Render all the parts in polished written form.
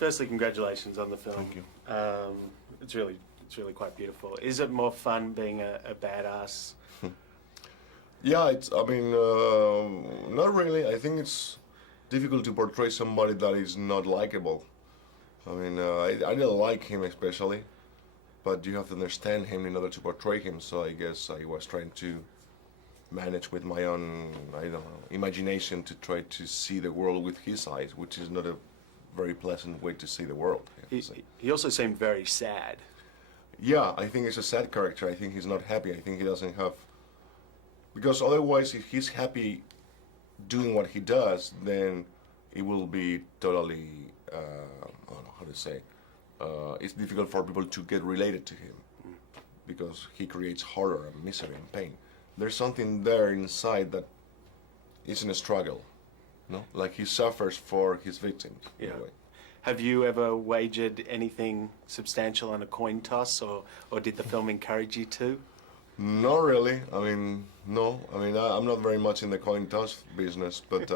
firstly, congratulations on the film. Thank you. It's really quite beautiful. Is it more fun being a badass? Yeah, I mean, not really. I think it's difficult to portray somebody that is not likable. I mean, I didn't like him especially, but you have to understand him in order to portray him. So I guess I was trying to manage with my own, I don't know, imagination to try to see the world with his eyes, which is not a very pleasant way to see the world. He also seemed very sad. Yeah, I think he's a sad character. I think he's not happy. I think he doesn't have... Because otherwise, if he's happy doing what he does, then it will be totally, I don't know how to say, it's difficult for people to get related to him because he creates horror and misery and pain. There's something there inside that is in a struggle, no? Like he suffers for his victims, in a way. Have you ever wagered anything substantial on a coin toss, or did the film encourage you to? Not really. I mean, no. I mean, I'm not very much in the coin toss business, but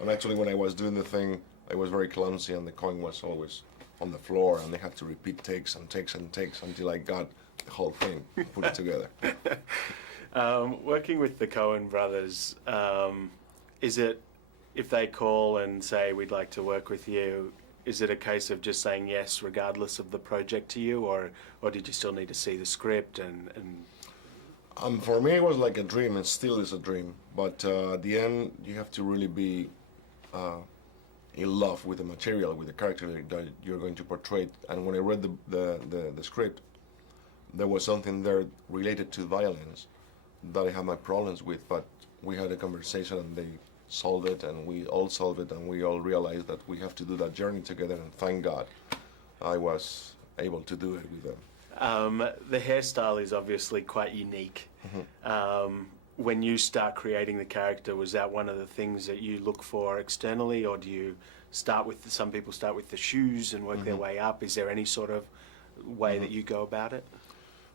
and actually when I was doing the thing, I was very clumsy and the coin was always on the floor and they had to repeat takes and takes and takes until I got the whole thing, put it together. Working with the Coen brothers, is it, if they call and say, we'd like to work with you, is it a case of just saying yes regardless of the project to you, or did you still need to see the script and... For me, it was like a dream, and still is a dream. But at the end, you have to really be in love with the material, with the character that you're going to portray. And when I read the script, there was something there related to violence that I had my problems with. But we had a conversation, and they solved it, and we all solved it, and we all realized that we have to do that journey together. And thank God, I was able to do it with them. The hairstyle is obviously quite unique. When you start creating the character, was that one of the things that you look for externally, or do you start with, some people start with the shoes and work their way up? Is there any sort of way that you go about it?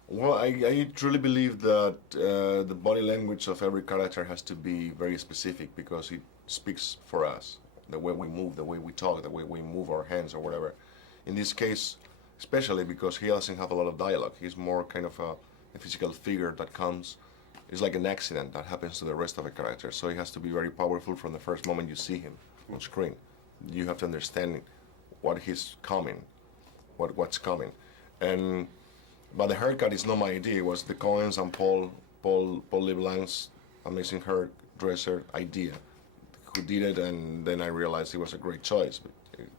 Well, I truly believe that the body language of every character has to be very specific because it speaks for us. The way we move, the way we talk, the way we move our hands or whatever. In this case, especially because he doesn't have a lot of dialogue. He's more kind of a physical figure that comes, it's like an accident that happens to the rest of the character. So he has to be very powerful from the first moment you see him on screen. You have to understand what he's coming, what's coming. But the haircut is not my idea. It was the Coens and Paul LeBlanc's amazing hairdresser idea who did it, and then I realized it was a great choice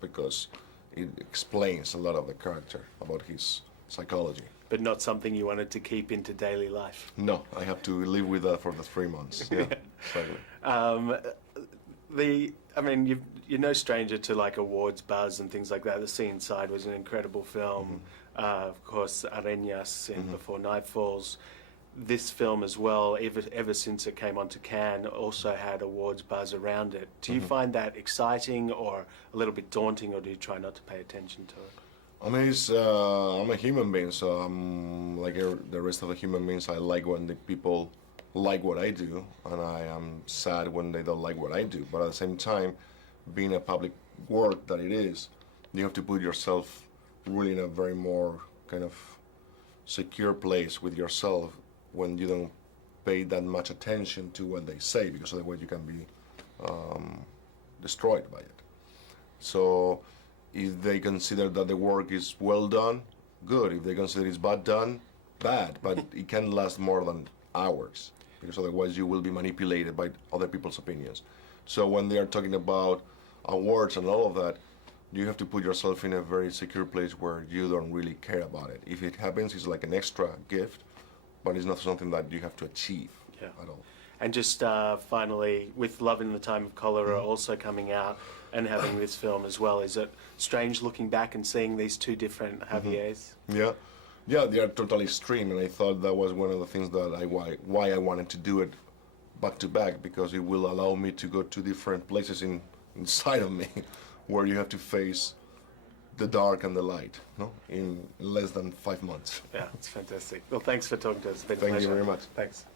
because it explains a lot of the character about his psychology. But not something you wanted to keep into daily life? No, I have to live with that for the 3 months. Yeah, exactly. I mean, you're no stranger to like awards buzz and things like that. The Sea Inside was an incredible film. Of course, Arenas in Before Night Falls. This film as well, ever since it came onto Cannes, also had awards buzz around it. Do you find that exciting or a little bit daunting, or do you try not to pay attention to it? I mean, I'm a human being, so I'm like the rest of the human beings. I like when the people like what I do, and I am sad when they don't like what I do. But at the same time, being a public work that it is, you have to put yourself really in a very more kind of secure place with yourself when you don't pay that much attention to what they say, because otherwise you can be destroyed by it. So if they consider that the work is well done, good. If they consider it's bad done, bad. But it can't last more than hours, because otherwise you will be manipulated by other people's opinions. So when they are talking about awards and all of that, you have to put yourself in a very secure place where you don't really care about it. If it happens, it's like an extra gift, but it's not something that you have to achieve at all. And just finally, with Love in the Time of Cholera also coming out and having this film as well, is it strange looking back and seeing these two different Javiers? Yeah, they are totally extreme, and I thought that was one of the things that why I wanted to do it back to back, because it will allow me to go to different places inside of me where you have to face the dark and the light, no? In less than 5 months. Yeah, it's fantastic. Well, thanks for talking to us. It's been a Thank pleasure. you very much. Thanks.